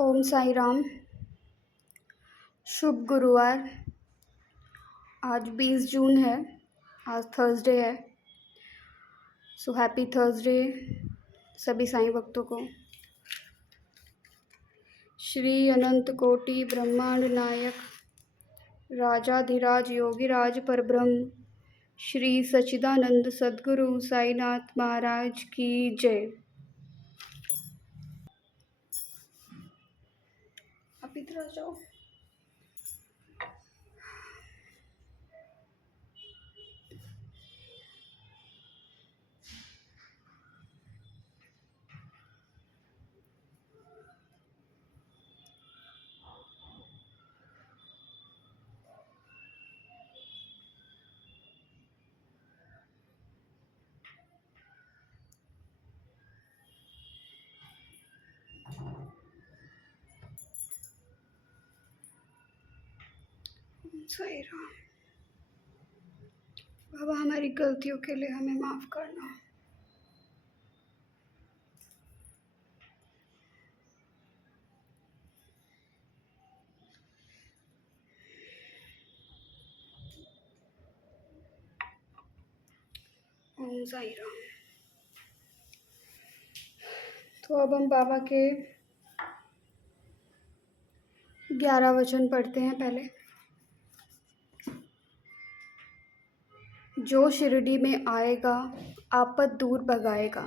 ओम साई राम। शुभ गुरुवार। आज 20 जून है। आज थर्सडे है। सो हैप्पी थर्सडे सभी साईं भक्तों को। श्री अनंत कोटि ब्रह्मांड नायक राजाधिराज योगिराज परब्रह्म श्री सच्चिदानंद सद्गुरु साईनाथ महाराज की जय। आप इधर आ जाओ। साई राम। बाबा हमारी गलतियों के लिए हमें माफ़ करना। ओम साई राम। तो अब हम बाबा के 11 वचन पढ़ते हैं। पहले, जो शिरडी में आएगा आपत दूर भगाएगा,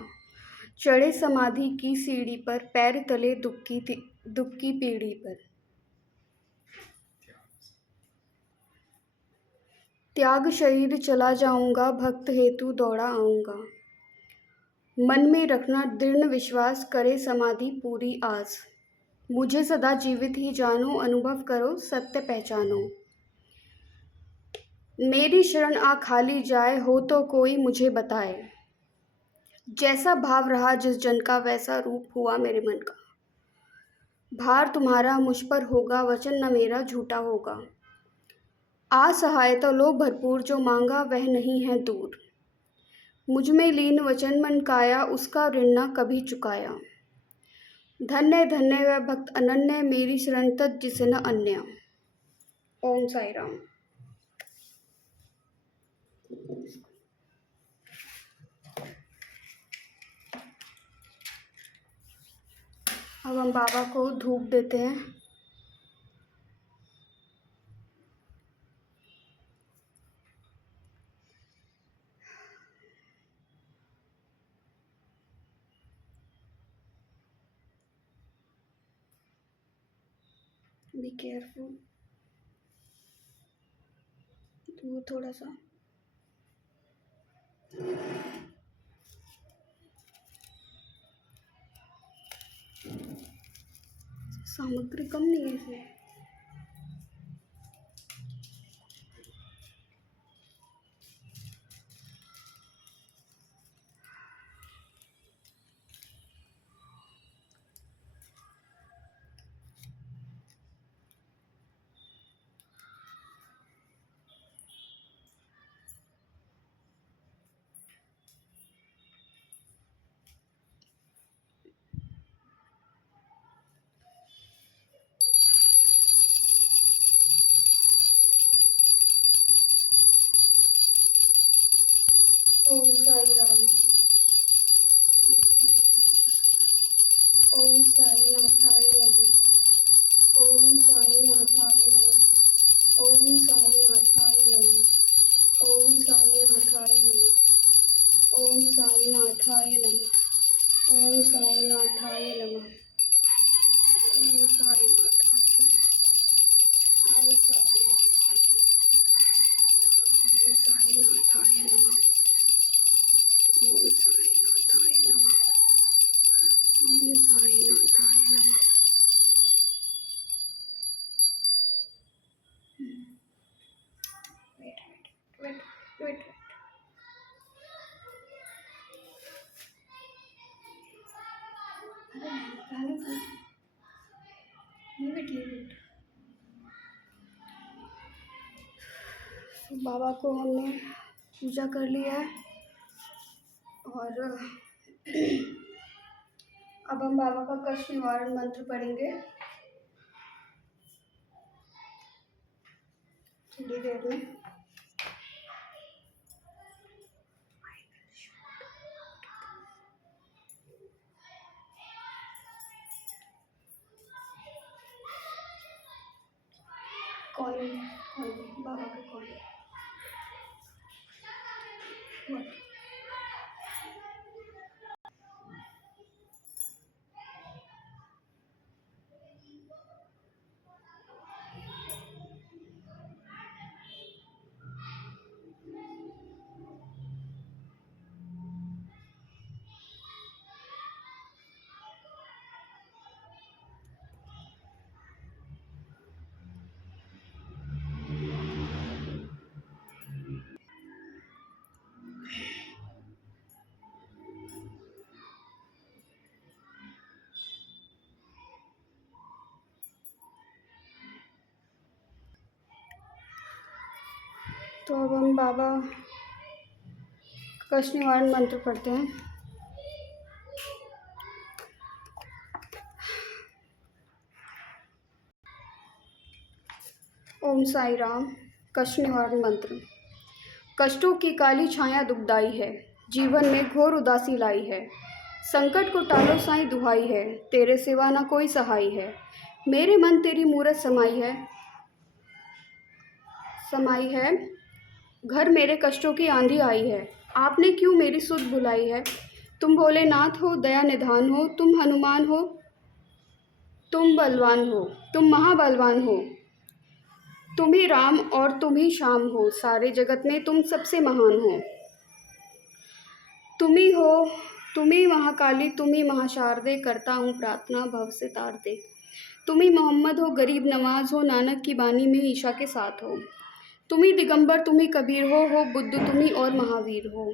चढ़े समाधि की सीढ़ी पर, पैर तले दुख की पीढ़ी पर। त्याग शरीर चला जाऊंगा, भक्त हेतु दौड़ा आऊंगा। मन में रखना दृढ़ विश्वास, करे समाधि पूरी आस। मुझे सदा जीवित ही जानो, अनुभव करो सत्य पहचानो। मेरी शरण आ खाली जाए, हो तो कोई मुझे बताए। जैसा भाव रहा जिस जन का, वैसा रूप हुआ मेरे मन का। भार तुम्हारा मुझ पर होगा, वचन न मेरा झूठा होगा। असहायता लो भरपूर, जो मांगा वह नहीं है दूर। मुझ में लीन वचन मन काया, उसका ऋण न कभी चुकाया। धन्य धन्य वह भक्त अनन्य, मेरी शरण तज जिसे न अन्य। ओम साई राम। अब हम बाबा को धूप देते हैं। Be careful. दूर थोड़ा सा। सामग्री कम नहीं है इसमें। ओम साई राम। ओम साई नाथाय नमः। ओम साई नाथाय नमः। ओम साई नाथाय नमः। ओम साई नाथाय नमः। ओम साई नाथाय नमः। ओम साई नाथाय नमः। ओम साई नाथाय नमः। ओम साई नाथाय नमः। ओम साई नाथाय नमः। ओम साई नाथाय नमः। ओम साई नाथाय नमः। Wait wait wait. बाबा को हमने पूजा कर लिया है और अब हम बाबा का कष्ट निवारण मंत्र पढ़ेंगे। थोड़ी देर में कॉल बाबा का कॉल। तो अब हम बाबा कष्ट निवारण मंत्र पढ़ते हैं। ओम साई राम। कष्ट निवारण मंत्र। कष्टों की काली छाया दुखदाई है, जीवन में घोर उदासी लाई है। संकट को टालो साईं दुहाई है, तेरे सिवा ना कोई सहाय है। मेरे मन तेरी मूरत समाई है, घर मेरे कष्टों की आंधी आई है। आपने क्यों मेरी सुध बुलाई है। तुम भोलेनाथ हो, दया निधान हो, तुम हनुमान हो, तुम बलवान हो, तुम महाबलवान हो। तुम ही राम और तुम ही श्याम हो, सारे जगत में तुम सबसे महान हो। तुम ही हो, तुम ही महाकाली, तुम ही महाशारदे, करता हूँ प्रार्थना भव से तार दे। तुम ही मोहम्मद हो, गरीब नवाज हो, नानक की बानी में ईशा के साथ हो। तुम ही दिगंबर, तुम ही कबीर हो बुद्ध तुम ही और महावीर हो।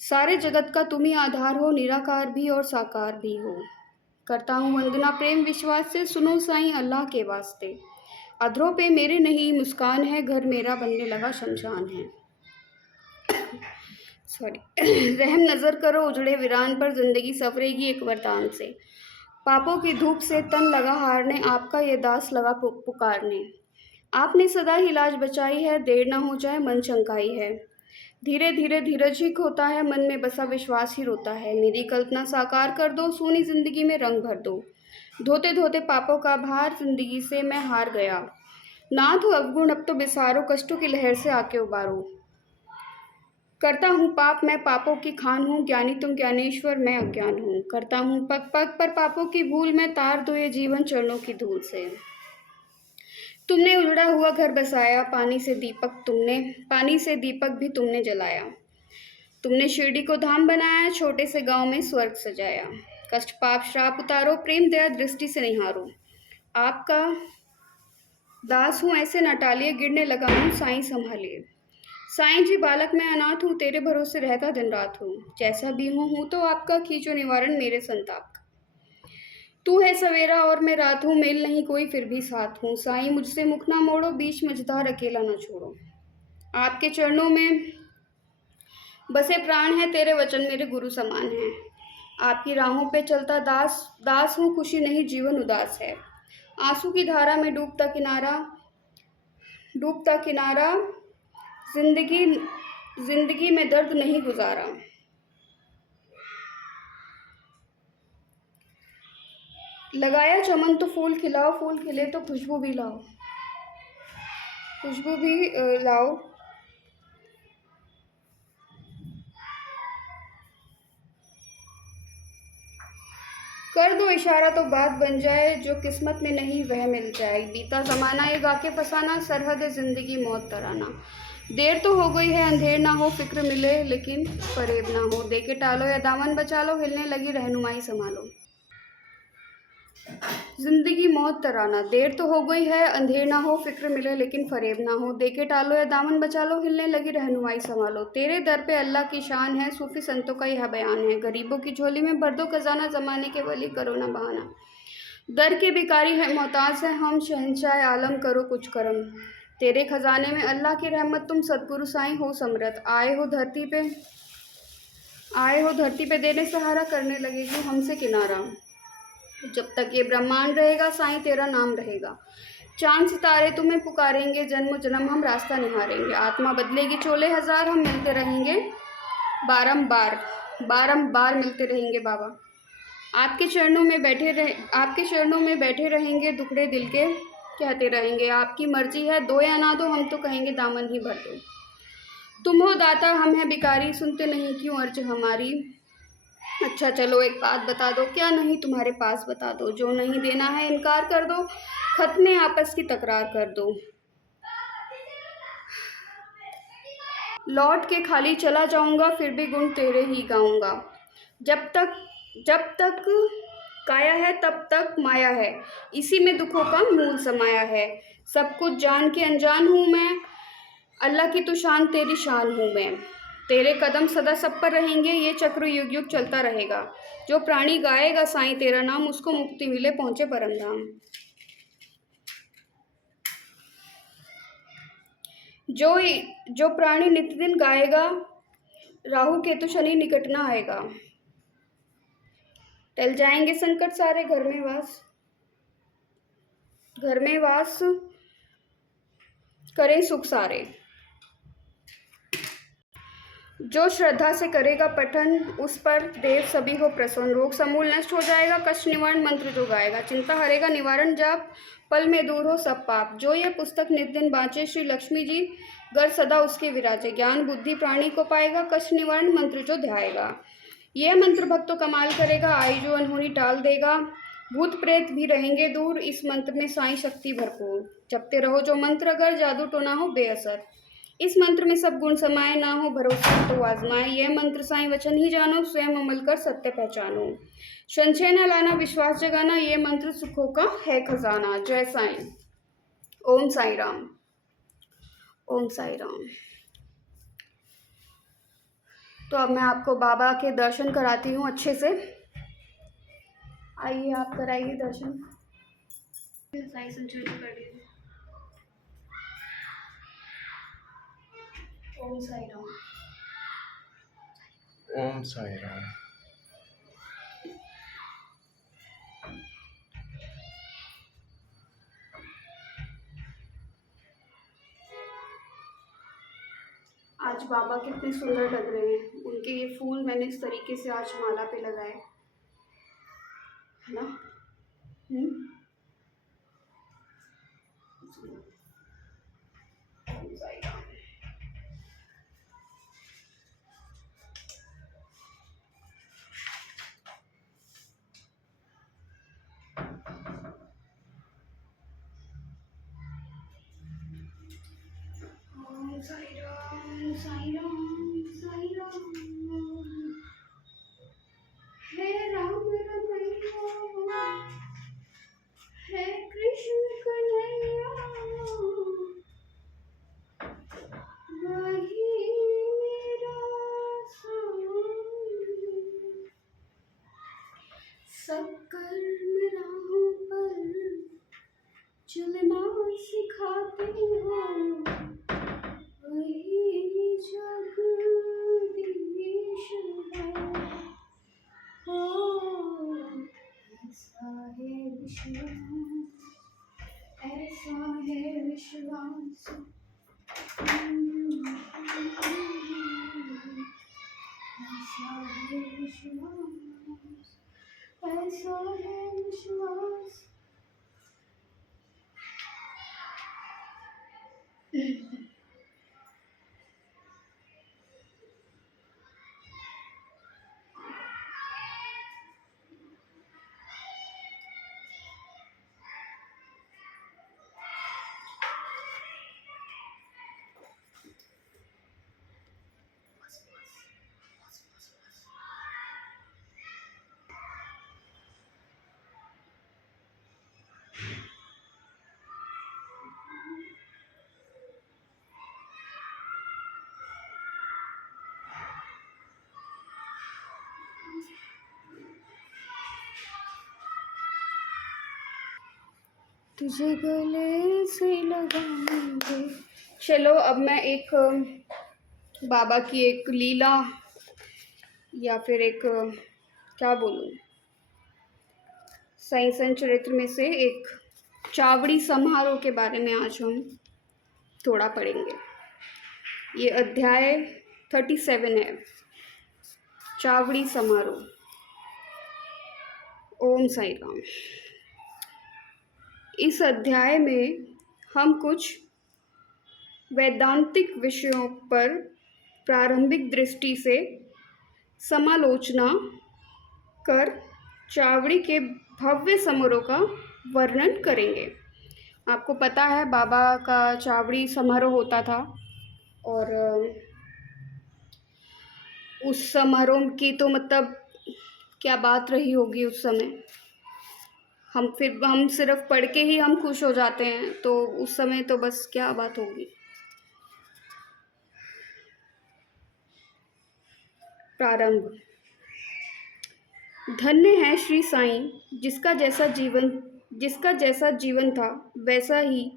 सारे जगत का तुम ही आधार हो, निराकार भी और साकार भी हो। करता हूँ वंदना प्रेम विश्वास से, सुनो साईं अल्लाह के वास्ते। अधरों पे मेरे नहीं मुस्कान है, घर मेरा बनने लगा शमशान है। सॉरी। रहम नज़र करो उजड़े वीरान पर, जिंदगी सवरेगी एक वरदान से। पापों की धूप से तन लगा हारने, आपका ये दास लगा पुकारने। आपने सदा ही लाज बचाई है, देर ना हो जाए मन शंकाई है। धीरे धीरे धीरज ही खोता है, मन में बसा विश्वास ही रोता है। मेरी कल्पना साकार कर दो, सोनी जिंदगी में रंग भर दो। धोते धोते पापों का भार, जिंदगी से मैं हार गया। नाथ हो अवगुण अब तो बिसारो, कष्टों की लहर से आके उबारो। करता हूँ पाप मैं पापों की खान हूँ, ज्ञानी तुम ज्ञानेश्वर मैं अज्ञान हूँ। करता हूँ पग पग पर पापों की भूल, मैं तार दो ये जीवन चरणों की धूल से। तुमने उजड़ा हुआ घर बसाया, पानी से दीपक भी तुमने जलाया। तुमने शिरडी को धाम बनाया, छोटे से गांव में स्वर्ग सजाया। कष्ट पाप श्राप उतारो, प्रेम दया दृष्टि से निहारो। आपका दास हूँ ऐसे न टालिए, गिरने लगा हूँ साईं संभालिए। साईं जी बालक मैं अनाथ हूँ, तेरे भरोसे रहता दिन रात हूँ। जैसा भी हूँ तो आपका, खींचो निवारण मेरे संताप का। तू है सवेरा और मैं रात हूँ, मेल नहीं कोई फिर भी साथ हूँ। साईं मुझसे मुख ना मोड़ो, बीच मझधार अकेला ना छोड़ो। आपके चरणों में बसे प्राण है, तेरे वचन मेरे गुरु समान है। आपकी राहों पे चलता दास हूँ, खुशी नहीं जीवन उदास है। आंसू की धारा में डूबता किनारा, जिंदगी में दर्द नहीं गुजारा। लगाया चमन तो फूल खिलाओ, फूल खिले तो खुशबू भी लाओ। कर दो इशारा तो बात बन जाए, जो किस्मत में नहीं वह मिल जाए। बीता जमाना ये गा के फसाना, सरहद जिंदगी मौत तराना। देर तो हो गई है अंधेर ना हो, फिक्र मिले लेकिन फरेब ना हो। देके टालो या दामन बचा लो, हिलने लगी रहनुमाई संभालो। जिंदगी मौत तराना। देर तो हो गई है अंधेर ना हो, फिक्र मिले लेकिन फरेब ना हो। देके टालो या दामन बचा लो, हिलने लगी रहनुमाई संभालो। तेरे दर पे अल्लाह की शान है, सूफी संतों का यह बयान है। गरीबों की झोली में भर दो खजाना, जमाने के वली करो ना बहाना। दर के भिखारी है मोहताज है हम, शहंशाह आलम करो कुछ करम। तेरे खजाने में अल्लाह की रहमत, तुम सतगुरु साईं हो समर्थ। आए हो धरती पे देने सहारा, करने लगेगी हमसे किनारा। जब तक ये ब्रह्मांड रहेगा साईं तेरा नाम रहेगा। चांद सितारे तुम्हें पुकारेंगे, जन्म जन्म हम रास्ता निहारेंगे। आत्मा बदलेगी चोले हजार, हम मिलते रहेंगे बारंबार, बारंबार मिलते रहेंगे बाबा। आपके चरणों में बैठे रहेंगे, दुखड़े दिल के कहते रहेंगे। आपकी मर्जी है, दो या ना दो, हम तो कहेंगे दामन ही भर दो। तुम हो दाता, हम हैं भिखारी, सुनते नहीं क्यों अर्ज हमारी। अच्छा चलो एक बात बता दो, क्या नहीं तुम्हारे पास बता दो। जो नहीं देना है इनकार कर दो, खत्म आपस की तकरार कर दो। लौट के खाली चला जाऊंगा, फिर भी गुण तेरे ही गाऊंगा। जब तक काया है तब तक माया है, इसी में दुखों का मूल समाया है। सब कुछ जान के अनजान हूँ मैं, अल्लाह की तो शान तेरी शान हूँ मैं। तेरे कदम सदा सब पर रहेंगे, ये चक्र युग युग चलता रहेगा। जो प्राणी गाएगा साईं तेरा नाम, उसको मुक्ति मिले पहुँचे परम धाम। जो प्राणी नित्य दिन गाएगा, राहु केतु शनि निकट न आएगा। टल जाएंगे संकट सारे, घर में वास करें सुख सारे। जो श्रद्धा से करेगा पठन, उस पर देव सभी हो प्रसन्न। रोग समूल नष्ट हो जाएगा, कष्ट निवारण मंत्र जो गाएगा। चिंता हरेगा निवारण जाप, पल में दूर हो सब पाप। जो ये पुस्तक नित दिन बाँचे, श्री लक्ष्मी जी घर सदा उसके विराजे। ज्ञान बुद्धि प्राणी को पाएगा, कष्ट निवारण मंत्र जो ध्याएगा। यह मंत्र भक्तों कमाल करेगा, आयु जो अनहोनी टाल देगा। भूत प्रेत भी रहेंगे दूर, इस मंत्र में साईं शक्ति भरपूर। जपते रहो जो मंत्र, अगर जादू टोना हो बेअसर। इस मंत्र में सब गुण समाये, ना हो भरोसा तो आजमाए। यह मंत्र साईं वचन ही जानो, स्वयं अमल कर सत्य पहचानो। संशय न लाना, विश्वास जगाना, ये मंत्र सुखों का है खजाना। जय साईं। ओम साई राम, ओम साई राम। तो अब मैं आपको बाबा के दर्शन कराती हूँ अच्छे से। आइए आप कराइए दर्शन। साईं संचय कर दीजिए। ओम साई राम, ओम साई राम। आज बाबा कितने सुंदर लग रहे हैं। उनके ये फूल मैंने इस तरीके से आज माला पे लगाए, है ना। ओम साई राम। ओम साई राम, साई राम, साई राम। हे राम रमैया, हे कृष्ण कन्हैया, वही मेरा स्वामी। सब कर्म राहों पर चलना सिखाते हो, वही जगदीश है। ओ ऐसा है विश्वास, ऐसा है विश्वास। ऐसा है विश्वास, ऐसा है विश्वास। तुझे गले से लगाऊंगे। चलो अब मैं एक बाबा की एक लीला या फिर एक क्या बोलूं, साईं संत चरित्र में से एक चावड़ी समारोह के बारे में आज हम थोड़ा पढ़ेंगे। ये अध्याय 37 है, चावड़ी समारोह। ओम साई राम। इस अध्याय में हम कुछ वैदांतिक विषयों पर प्रारंभिक दृष्टि से समालोचना कर चावड़ी के भव्य समारोह का वर्णन करेंगे। आपको पता है बाबा का चावड़ी समारोह होता था और उस समारोह की तो मतलब क्या बात रही होगी उस समय। हम सिर्फ पढ़ के ही हम खुश हो जाते हैं, तो उस समय तो बस क्या बात होगी। प्रारंभ। धन्य है श्री साईं, जिसका जैसा जीवन था वैसा ही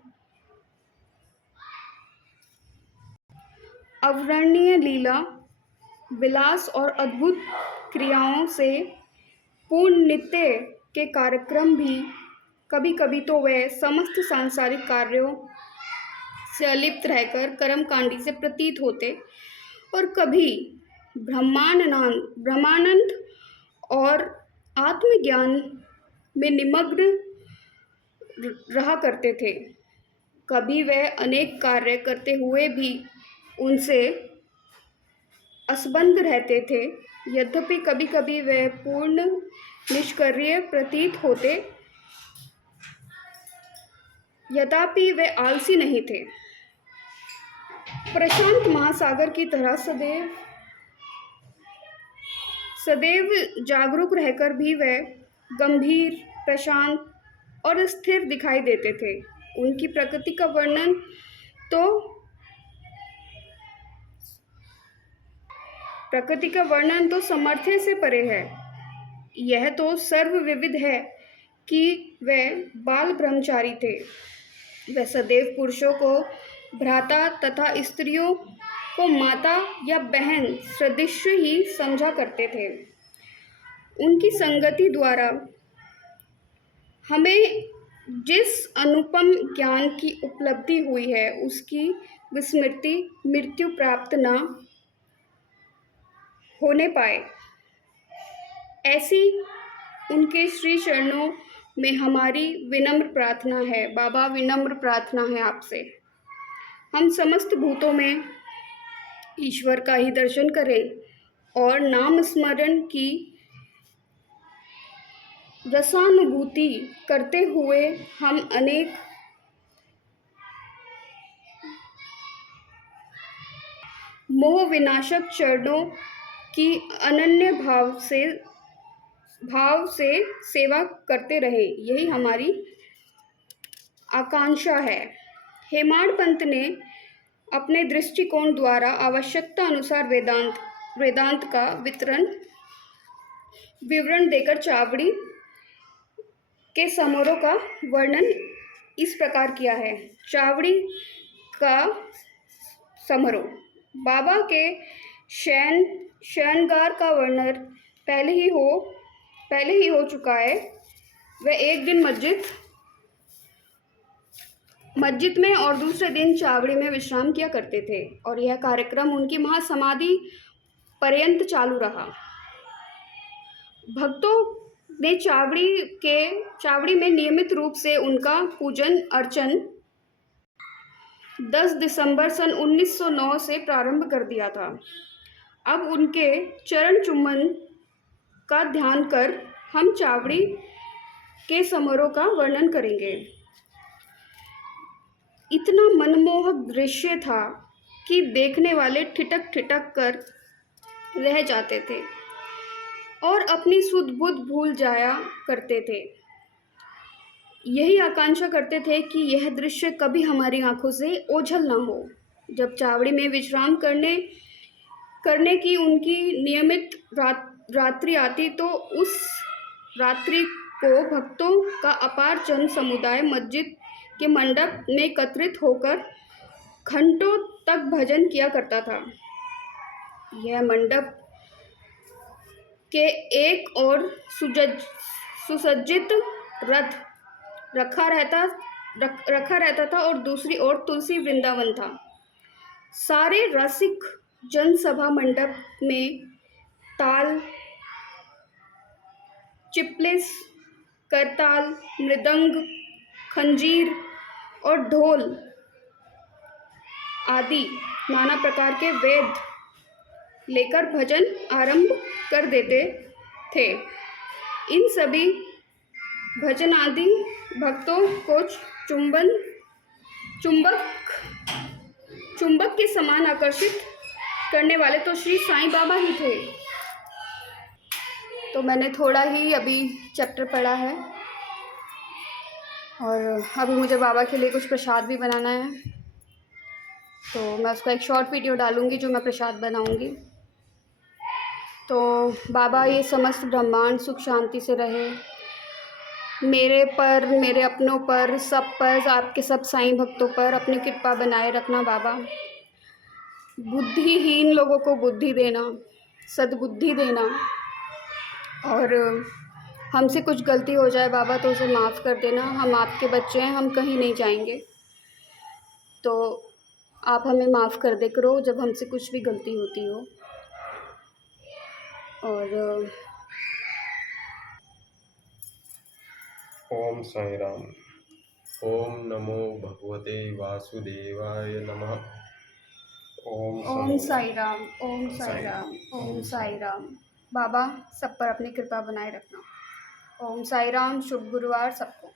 अवर्णनीय लीला विलास और अद्भुत क्रियाओं से पूर्ण नित्य के कार्यक्रम भी कभी कभी तो वह समस्त सांसारिक कार्यों से अलिप्त रहकर कर्मकांडी से प्रतीत होते और कभी ब्रह्मानंद और आत्मज्ञान में निमग्न रहा करते थे। कभी वह अनेक कार्य करते हुए भी उनसे असंबद्ध रहते थे। यद्यपि कभी कभी वह पूर्ण निष्क्रिय प्रतीत होते, यद्यपि वे आलसी नहीं थे। प्रशांत महासागर की तरह सदैव जागरूक रहकर भी वह गंभीर, प्रशांत और स्थिर दिखाई देते थे। उनकी प्रकृति का वर्णन तो सामर्थ्य से परे है। यह तो सर्वविदित है कि वह बाल ब्रह्मचारी थे। वह सदैव पुरुषों को भ्राता तथा स्त्रियों को माता या बहन सदृश ही समझा करते थे। उनकी संगति द्वारा हमें जिस अनुपम ज्ञान की उपलब्धि हुई है, उसकी विस्मृति मृत्यु प्राप्त न होने पाए, ऐसी उनके श्री चरणों में हमारी विनम्र प्रार्थना है। बाबा, विनम्र प्रार्थना है आपसे, हम समस्त भूतों में ईश्वर का ही दर्शन करें और नाम स्मरण की रसानुभूति करते हुए हम अनेक मोह विनाशक चरणों की अनन्य भाव से सेवा करते रहे, यही हमारी आकांक्षा है। हेमाड पंत ने अपने दृष्टिकोण द्वारा आवश्यकता अनुसार वेदांत का विवरण देकर चावड़ी के समारोह का वर्णन इस प्रकार किया है। चावड़ी का समारोह। बाबा के शयनगार का वर्णन पहले ही हो चुका है। वह एक दिन मस्जिद में और दूसरे दिन चावड़ी में विश्राम किया करते थे और यह कार्यक्रम उनकी महासमाधि पर्यंत चालू रहा। भक्तों ने चावड़ी में नियमित रूप से उनका पूजन अर्चन 10 दिसंबर सन 1909 से प्रारंभ कर दिया था। अब उनके चरण चुम्बन का ध्यान कर हम चावड़ी के समारोह का वर्णन करेंगे। इतना मनमोहक दृश्य था कि देखने वाले ठिठक कर रह जाते थे और अपनी सुध बुध भूल जाया करते थे। यही आकांक्षा करते थे कि यह दृश्य कभी हमारी आंखों से ओझल ना हो। जब चावड़ी में विश्राम करने की उनकी नियमित रात्रि आती तो उस रात्रि को भक्तों का अपार जन समुदाय मस्जिद के मंडप में एकत्रित होकर घंटों तक भजन किया करता था। यह मंडप के एक और सुसज्जित रथ रखा रहता रखा रहता था और दूसरी ओर तुलसी वृंदावन था। सारे रसिक जनसभा मंडप में ताल, चिपलिस, करताल, मृदंग, खंजीर और ढोल आदि नाना प्रकार के वेद लेकर भजन आरंभ कर देते थे। इन सभी भजन आदि भक्तों को चुंबक के समान आकर्षित करने वाले तो श्री साईं बाबा ही थे। तो मैंने थोड़ा ही अभी चैप्टर पढ़ा है और अभी मुझे बाबा के लिए कुछ प्रसाद भी बनाना है, तो मैं उसका एक शॉर्ट वीडियो डालूँगी जो मैं प्रसाद बनाऊँगी। तो बाबा ये समस्त ब्रह्मांड सुख शांति से रहे, मेरे पर, मेरे अपनों पर, सब पर, आपके सब साईं भक्तों पर अपनी कृपा बनाए रखना बाबा। बुद्धिहीन लोगों को बुद्धि देना, सद्बुद्धि देना, और हमसे कुछ गलती हो जाए बाबा तो उसे माफ़ कर देना। हम आपके बच्चे हैं, हम कहीं नहीं जाएंगे, तो आप हमें माफ़ कर दे करो जब हमसे कुछ भी गलती होती हो। और ओम साई राम। ओम नमो भगवते वासुदेवाय नमः। ओम साई राम, ओम साई राम, ओम साई राम। बाबा सब पर अपनी कृपा बनाए रखना। ओम साई राम। शुभ गुरुवार सबको।